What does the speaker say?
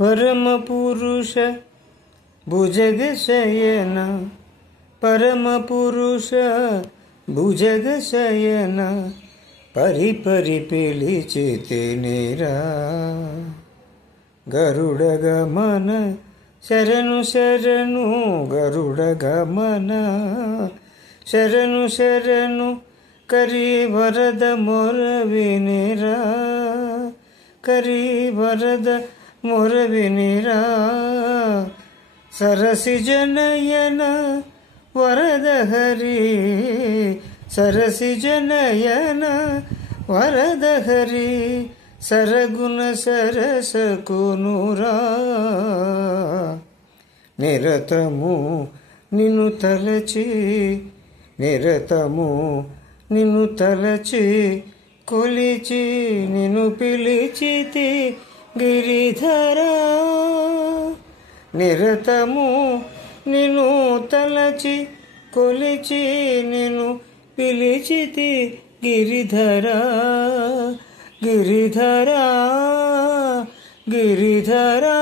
परम पुरुष भुजग शयन, परम पुरुष भुजग शयन, परि परि पिलिचितिनिरा। गरुड गमन शरणु शरणु, गरुड गमन शरणु शरणु, करी वरद मोर विनिरा, करी वरद मोर विनिरा। सरसिज नयन वरद हरि, सरसिज नयन वरद हरि, सरगुण सरस कुनुरा। निरतमु निनु तलची, निरतमु निनु तलची, కొలిచి నిన్ను పిలిచితి గిరిధరా। నిరతము నిన్ను తలచి కొలిచి నిన్ను పిలిచితి గిరిధరా, గిరిధరా గిరిధరా।